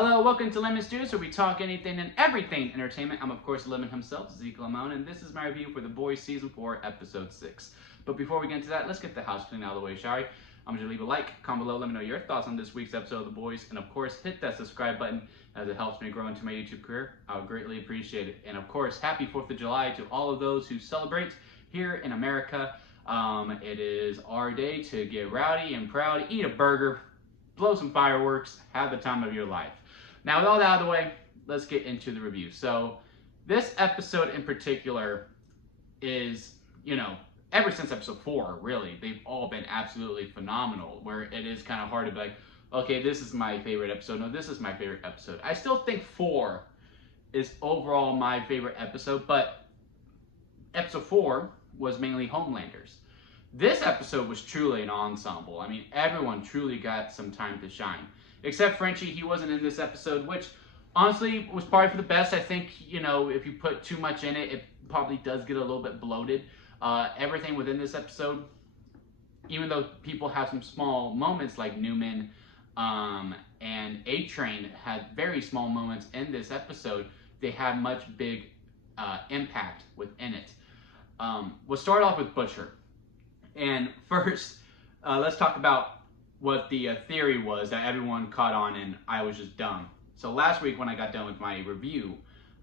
Hello, welcome to Lemon Juice, where we talk anything and everything entertainment. I'm, of course, Lemon himself, Zeke Lemon, and this is my review for The Boys Season 4, Episode 6. But before we get into that, let's get the house clean out of the way, shall we? I'm going to leave a like, comment below, let me know your thoughts on this week's episode of The Boys, and of course, hit that subscribe button as it helps me grow into my YouTube career. I would greatly appreciate it. And of course, happy 4th of July to all of those who celebrate here in America. It is our day to get rowdy and proud, eat a burger, blow some fireworks, have the time of your life. Now, with all that out of the way, let's get into the review. So, this episode in particular is, ever since episode 4, really, they've all been absolutely phenomenal, where it is kind of hard to be like, okay, this is my favorite episode. No, this is my favorite episode. I still think 4 is overall my favorite episode, but episode 4 was mainly Homelanders. This episode was truly an ensemble. I mean, everyone truly got some time to shine. Except Frenchie, he wasn't in this episode, which honestly was probably for the best. I think, if you put too much in it, it probably does get a little bit bloated. Everything within this episode, even though people have some small moments like Newman and A-Train had very small moments in this episode, they had much big impact within it. We'll start off with Butcher. And first, let's talk about what the theory was that everyone caught on and I was just dumb. So last week when I got done with my review,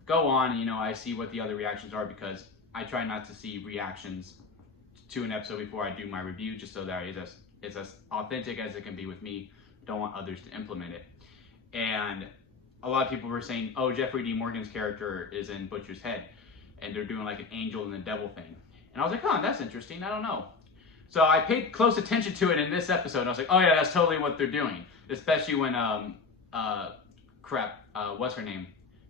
go on and I see what the other reactions are, because I try not to see reactions to an episode before I do my review, just so that it's as authentic as it can be with me. Don't want others to implement it. And a lot of people were saying, oh, Jeffrey D. Morgan's character is in Butcher's head, and they're doing like an angel and the devil thing. And I was like, oh, that's interesting, I don't know. So I paid close attention to it in this episode. I was like, oh yeah, that's totally what they're doing. Especially when, what's her name?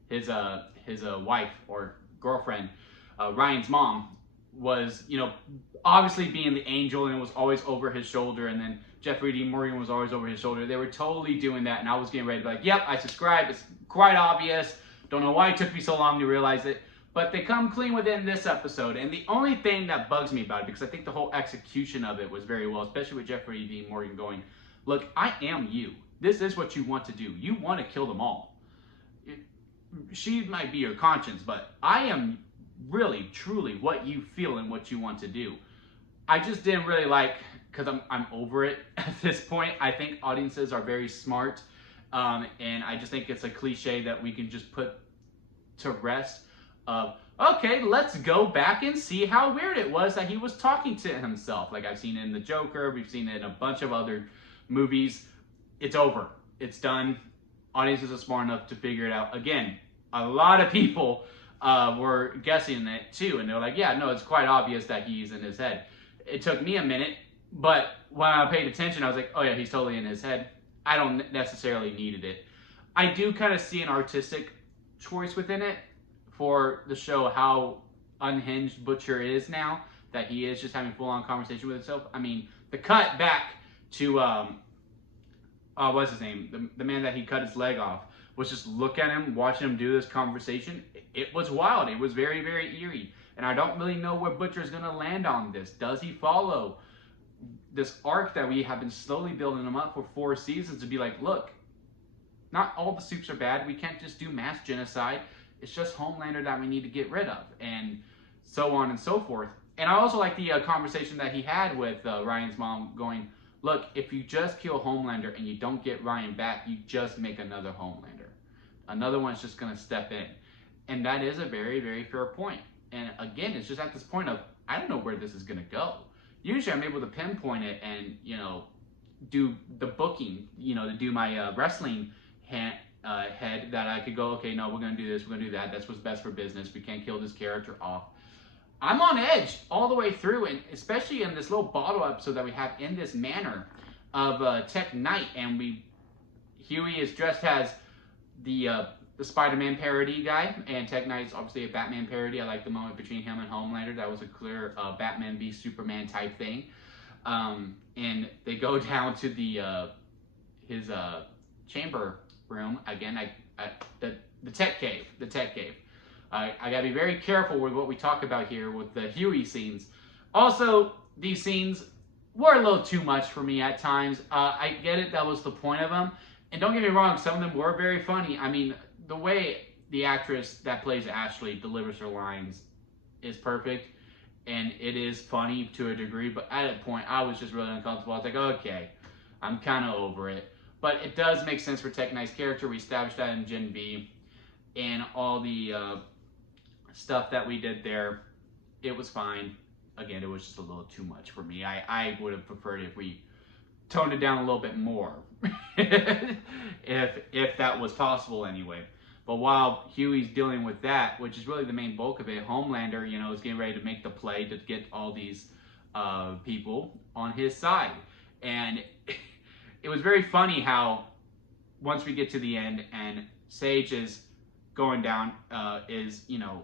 His wife or girlfriend, Ryan's mom, was, obviously being the angel, and it was always over his shoulder. And then Jeffrey D. Morgan was always over his shoulder. They were totally doing that. And I was getting ready to be like, yep, I subscribe. It's quite obvious. Don't know why it took me so long to realize it. But they come clean within this episode. And the only thing that bugs me about it, because I think the whole execution of it was very well, especially with Jeffrey D. Morgan going, look, I am you. This is what you want to do. You want to kill them all. She might be your conscience, but I am really, truly what you feel and what you want to do. I just didn't really like, because I'm over it at this point. I think audiences are very smart. And I just think it's a cliche that we can just put to rest. Okay, let's go back and see how weird it was that he was talking to himself. Like I've seen it in The Joker, we've seen it in a bunch of other movies. It's over. It's done. Audiences are smart enough to figure it out. Again, a lot of people were guessing it too, and they're like, yeah, no, it's quite obvious that he's in his head. It took me a minute, but when I paid attention, I was like, oh yeah, he's totally in his head. I don't necessarily needed it. I do kind of see an artistic choice within it for the show, how unhinged Butcher is now, that he is just having full-on conversation with himself. I mean, the cut back to, what's his name? The man that he cut his leg off, was just look at him, watching him do this conversation. It was wild. It was very, very eerie. And I don't really know where Butcher's going to land on this. Does he follow this arc that we have been slowly building him up for 4 seasons to be like, look, not all the soups are bad. We can't just do mass genocide. It's just Homelander that we need to get rid of, and so on and so forth. And I also like the conversation that he had with Ryan's mom going, look, if you just kill Homelander and you don't get Ryan back, you just make another Homelander. Another one's just going to step in. And that is a very, very fair point. And again, it's just at this point of, I don't know where this is going to go. Usually I'm able to pinpoint it and, do the booking, to do my wrestling head that I could go, okay, no, we're going to do this, we're going to do that. That's what's best for business. We can't kill this character off. I'm on edge all the way through, and especially in this little bottle episode that we have in this manner of Tech Knight, and Huey is dressed as the Spider-Man parody guy, and Tech Knight's obviously a Batman parody. I like the moment between him and Homelander. That was a clear Batman v Superman type thing. And they go down to his chamber room again. The tech cave. I gotta be very careful with what we talk about here with the Huey scenes. Also, these scenes were a little too much for me at times. I get it, that was the point of them, And don't get me wrong, some of them were very funny. I mean, the way the actress that plays Ashley delivers her lines is perfect, and it is funny to a degree. But at that point, I was just really uncomfortable. I was like, okay, I'm kind of over it. But it does make sense for Tech Knight's character. We established that in Gen B, and all the stuff that we did there, it was fine. Again, it was just a little too much for me. I would have preferred if we toned it down a little bit more, if that was possible anyway. But while Huey's dealing with that, which is really the main bulk of it, Homelander, you know, is getting ready to make the play to get all these people on his side. And it was very funny how once we get to the end and Sage is going down, is, you know,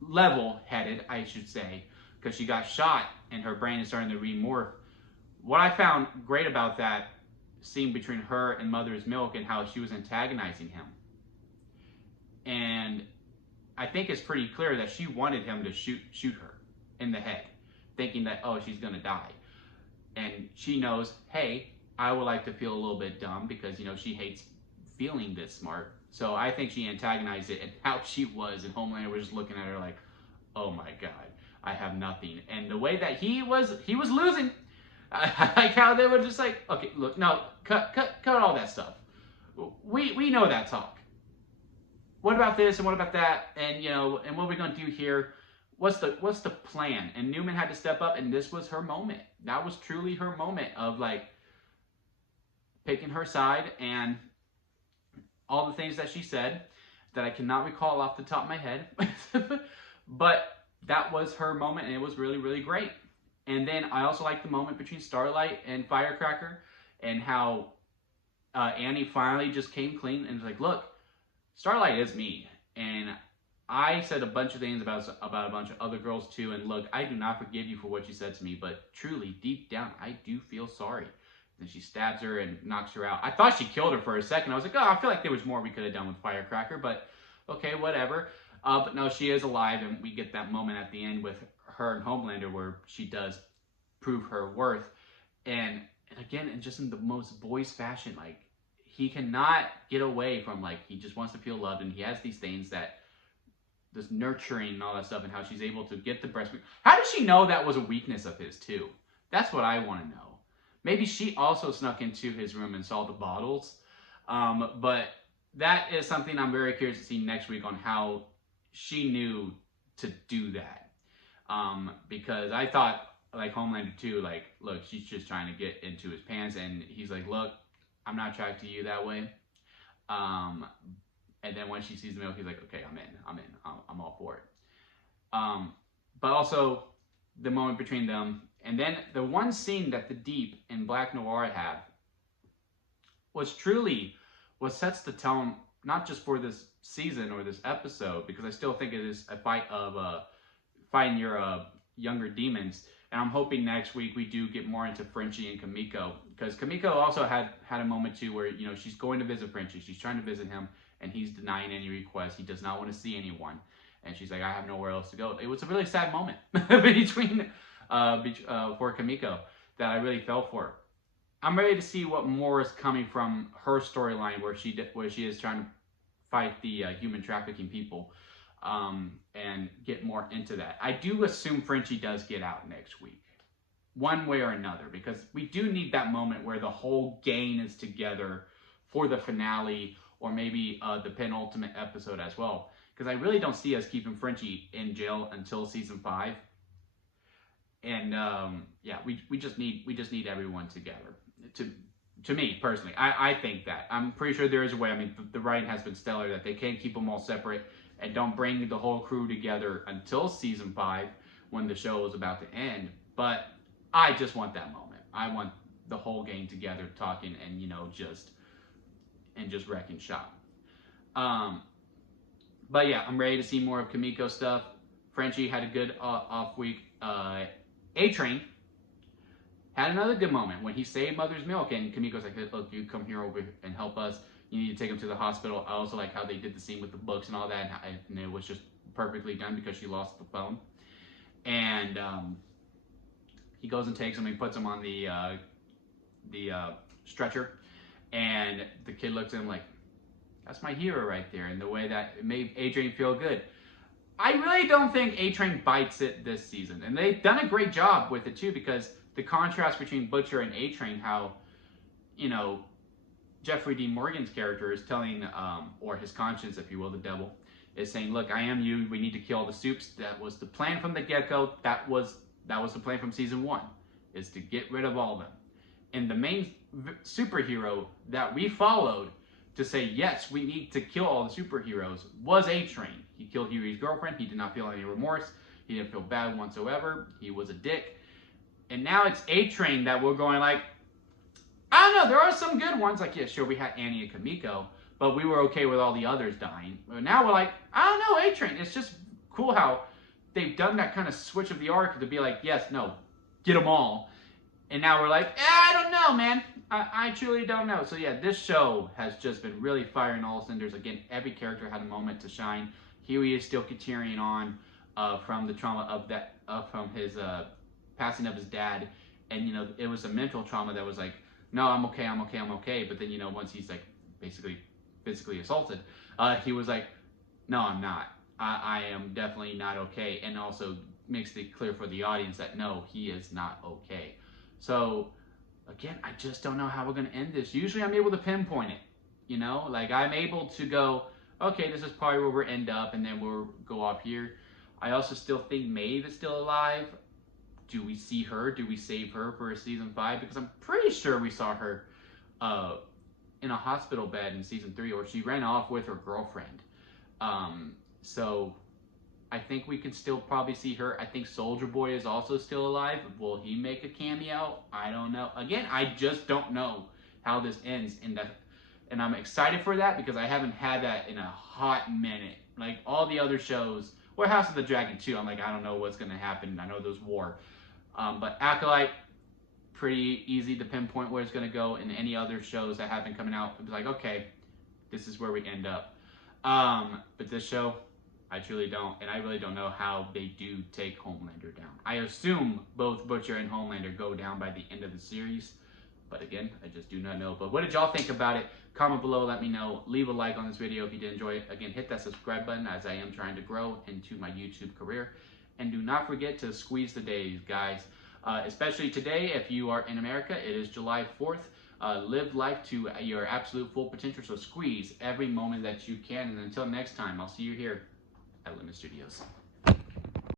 level-headed, I should say, because she got shot and her brain is starting to remorph. What I found great about that scene between her and Mother's Milk and how she was antagonizing him. And I think it's pretty clear that she wanted him to shoot her in the head, thinking that, oh, she's gonna die. And she knows, hey, I would like to feel a little bit dumb because, you know, she hates feeling this smart. So I think she antagonized it, and how she was, and Homelander was just looking at her like, oh my God, I have nothing. And the way that he was losing. I like how they were just like, okay, look, no, cut all that stuff. We know that talk. What about this and what about that? And, you know, and what are we gonna do here? What's the plan? And Newman had to step up, and this was her moment. That was truly her moment of like picking her side, and all the things that she said that I cannot recall off the top of my head. But that was her moment, and it was really, really great. And then I also like the moment between Starlight and Firecracker, and how Annie finally just came clean and was like, look, Starlight is me. And I said a bunch of things about a bunch of other girls too, and look, I do not forgive you for what you said to me, but truly, deep down, I do feel sorry. Then she stabs her and knocks her out. I thought she killed her for a second. I was like, oh, I feel like there was more we could have done with Firecracker, but okay, whatever. But no, she is alive, and we get that moment at the end with her and Homelander where she does prove her worth. And again, and just in the most boys fashion, like, he cannot get away from, like, he just wants to feel loved, and he has these things that, this nurturing and all that stuff, and how she's able to get the breast milk. How does she know that was a weakness of his too? That's what I want to know. Maybe she also snuck into his room and saw the bottles. But that is something I'm very curious to see next week on how she knew to do that. Because I thought, like Homelander too, like, look, she's just trying to get into his pants, and he's like, look, I'm not attracted to you that way. And then when she sees the milk, he's like, okay, I'm all for it. But also the moment between them, and then the one scene that the Deep and Black Noir have was truly what sets the tone, not just for this season or this episode, because I still think it is a fight of fighting your younger demons. And I'm hoping next week we do get more into Frenchie and Kamiko, because Kamiko also had a moment too where, you know, she's going to visit Frenchie, she's trying to visit him, and he's denying any requests. He does not want to see anyone, and she's like, I have nowhere else to go. It was a really sad moment between for Kamiko that I really felt for. I'm ready to see what more is coming from her storyline, where she is trying to fight the human trafficking people, and get more into that. I do assume Frenchie does get out next week, one way or another, because we do need that moment where the whole gang is together for the finale, or maybe the penultimate episode as well. Because I really don't see us keeping Frenchie in jail until season 5. And yeah, we just need everyone together. To me personally, I think that. I'm pretty sure there is a way. I mean, the writing has been stellar that they can't keep them all separate and don't bring the whole crew together until season 5 when the show is about to end. But I just want that moment. I want the whole gang together talking and, you know, just wrecking shop. But yeah, I'm ready to see more of Kamiko stuff. Frenchie had a good off week. A-Train had another good moment when he saved Mother's Milk, and Kamiko's like, look, you come here over and help us. You need to take him to the hospital. I also like how they did the scene with the books and all that, and it was just perfectly done because she lost the phone. And he goes and takes him, and he puts him on the stretcher. And the kid looks at him like, that's my hero right there. And the way that it made A-Train feel good. I really don't think A-Train bites it this season. And they've done a great job with it too, because the contrast between Butcher and A-Train, how, you know, Jeffrey Dean Morgan's character is telling, or his conscience, if you will, the devil, is saying, look, I am you, we need to kill the Supes. That was the plan from the get-go. That was the plan from season 1, is to get rid of all of them. And the main superhero that we followed to say, yes, we need to kill all the superheroes, was A-Train. He killed Huey's girlfriend. He did not feel any remorse. He didn't feel bad whatsoever. He was a dick. And now it's A-Train that we're going like, I don't know, there are some good ones. Like, yeah, sure, we had Annie and Kamiko, but we were okay with all the others dying. But now we're like, I don't know, A-Train. It's just cool how they've done that kind of switch of the arc to be like, yes, no, get them all. And now we're like, I don't know, man. I truly don't know. So yeah, this show has just been really firing all cylinders. Again, every character had a moment to shine. Huey is still carrying on from the trauma of that, from his passing of his dad. And, you know, it was a mental trauma that was like, no, I'm okay, I'm okay, I'm okay. But then, you know, once he's like basically physically assaulted, he was like, no, I'm not. I am definitely not okay. And also makes it clear for the audience that no, he is not okay. So again, I just don't know how we're going to end this. Usually I'm able to pinpoint it, you know, like I'm able to go, okay, this is probably where we'll end up, and then we'll go off here. I also still think Maeve is still alive. Do we see her? Do we save her for season 5? Because I'm pretty sure we saw her in a hospital bed in season 3, or she ran off with her girlfriend. So I think we can still probably see her. I think Soldier Boy is also still alive. Will he make a cameo? I don't know. Again, I just don't know how this ends. And I'm excited for that because I haven't had that in a hot minute. Like all the other shows, or House of the Dragon too, I'm like, I don't know what's going to happen. I know there's war. But Acolyte, pretty easy to pinpoint where it's going to go. And any other shows that have been coming out, it's like, okay, this is where we end up. But this show, I truly don't, and I really don't know how they do take Homelander down. I assume both Butcher and Homelander go down by the end of the series, but again, I just do not know. But what did y'all think about it? Comment below, let me know. Leave a like on this video if you did enjoy it. Again, hit that subscribe button as I am trying to grow into my YouTube career. And do not forget to squeeze the days, guys. Especially today, if you are in America, it is July 4th. Live life to your absolute full potential, so squeeze every moment that you can. And until next time, I'll see you here at Limit Studios.